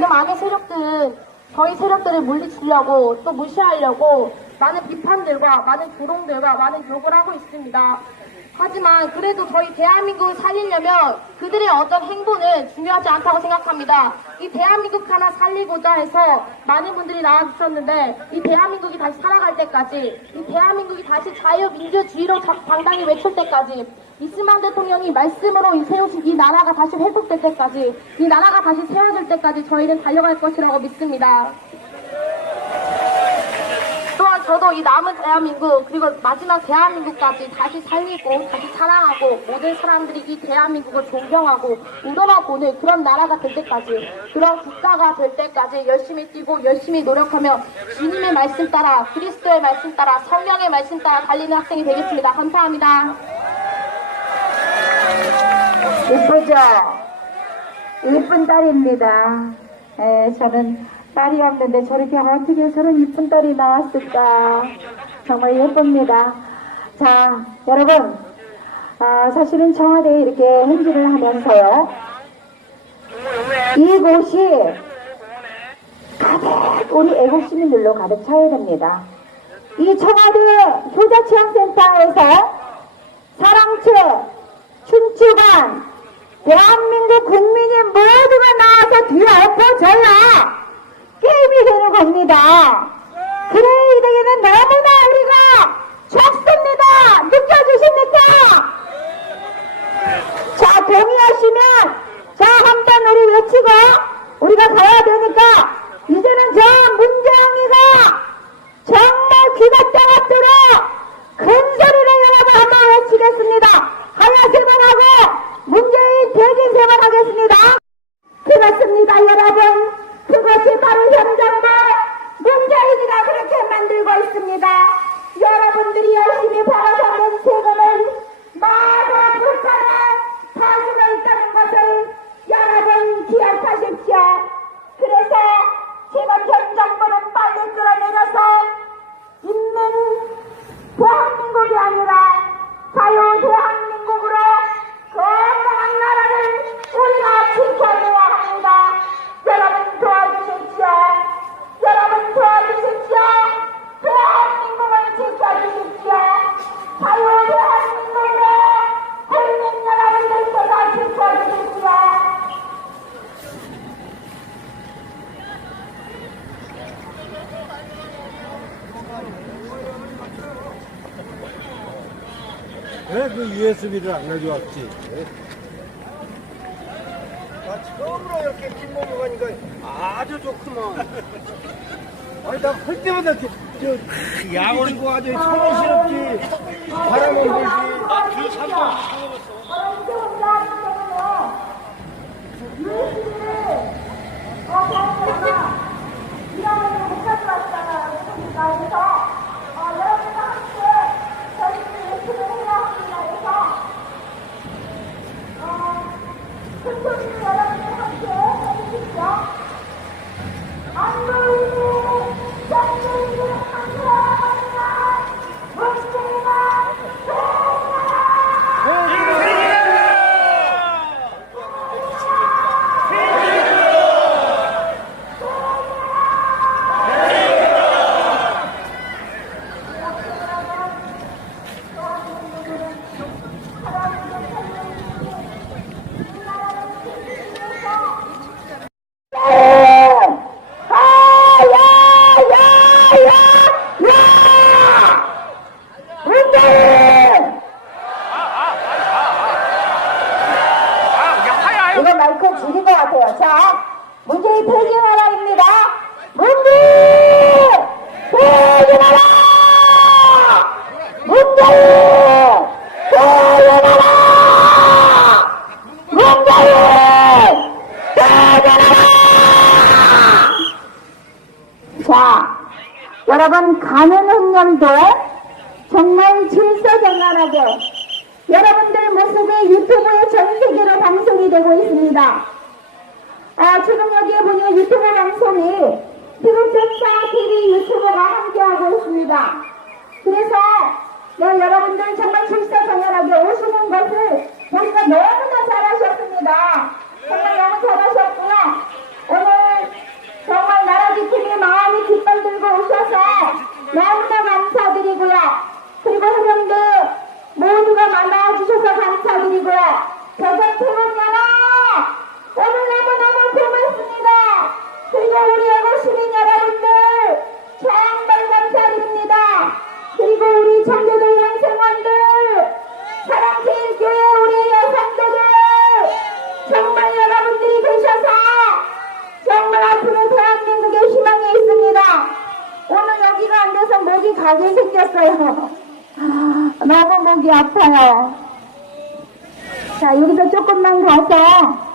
지금 안에 세력들은 저희 세력들을 물리치려고 또 무시하려고 많은 비판들과 많은 조롱들과 많은 욕을 하고 있습니다. 하지만 그래도 저희 대한민국을 살리려면 그들의 어떤 행보는 중요하지 않다고 생각합니다. 이 대한민국 하나 살리고자 해서 많은 분들이 나와주셨는데 이 대한민국이 다시 살아갈 때까지 이 대한민국이 다시 자유민주주의로 자- 당당히 외칠 때까지 이스만 대통령이 말씀으로 이 세우신 이 나라가 다시 회복될 때까지 이 나라가 다시 세워질 때까지 저희는 달려갈 것이라고 믿습니다. 또한 저도 이 남은 대한민국 그리고 마지막 대한민국까지 다시 살리고 다시 사랑하고 모든 사람들이 이 대한민국을 존경하고 우러나보는 그런 나라가 될 때까지 그런 국가가 될 때까지 열심히 뛰고 열심히 노력하며 주님의 말씀 따라 그리스도의 말씀 따라 성령의 말씀 따라 달리는 학생이 되겠습니다. 감사합니다. 이쁘죠? 이쁜 딸입니다. 에, 저는 딸이 없는데 저렇게 어떻게 저런 이쁜 딸이 나왔을까. 정말 예쁩니다. 자, 여러분. 아, 사실은 청와대에 이렇게 행진을 하면서요. 이곳이 가득 우리 애국 시민들로 가득 차야 됩니다. 이 청와대 효자체험센터에서 사랑채, 대한민국 국민이 모두가 나와서 뒤에 엎어져야 게임이 되는 겁니다. 그래, 이대에는 너무나 우리가 좋습니다. 느껴주십니까? 자, 동의하시면, 자, 한 번 우리 외치고, 우리가 가야 되니까, 이제는 저 문정이가 정말 귀가 따갑도록 큰 소리로 여러분 한번 외치겠습니다. 하야세만 하고, 문재인 대진 세만하겠습니다. 그렇습니다, 여러분. 그것이 바로 현장부 문재인이가 그렇게 만들고 있습니다. 여러분들이 열심히 벌어서 낸 세금은 모두 북한에 파수가 있다는 것을 여러분 기억하십시오. 그래서 지금 현 정부는 빨리 끌어내려서 있는 대한민국이 아니라 자유 대한민국으로 건강한 나라를 우리가 지켜내야 합니다. 여러분 도와주십시오. 여러분 도와주십시오. 대한민국을 지켜주십시오. 자유 대한민국으로 국민 여러분들께서 지켜주십시오. 왜 그 USB를 안 가져왔지? 아, 처음으로 이렇게 뒷몸을 가니까 아주 좋구만. 아니, 나 할 때마다 이렇게, 저, 야구리고 아주 소리스럽지. 바람은 불지. 나그 3번 이거 마이크 줄인 것 같아요. 자, 문재인 폐기하라입니다. 문재인 폐기하라! 문재인 폐기하라! 문재인 폐기하라! 자, 여러분 가는 흥년도 정말 질서정연하게 여러분들 모습이 유튜브에 전 세계로 방송이 되고 있습니다. 아, 지금 여기에 보니 유튜브 방송이 전사 TV 유튜브가 함께하고 있습니다. 그래서 네, 여러분들 정말 질서정연하게 오시는 것을 저희가 너무나 잘하셨습니다. 정말 너무 잘하셨고요. 오 가게 생겼어요. 너무 목이 아파요. 자, 여기서 조금만 가서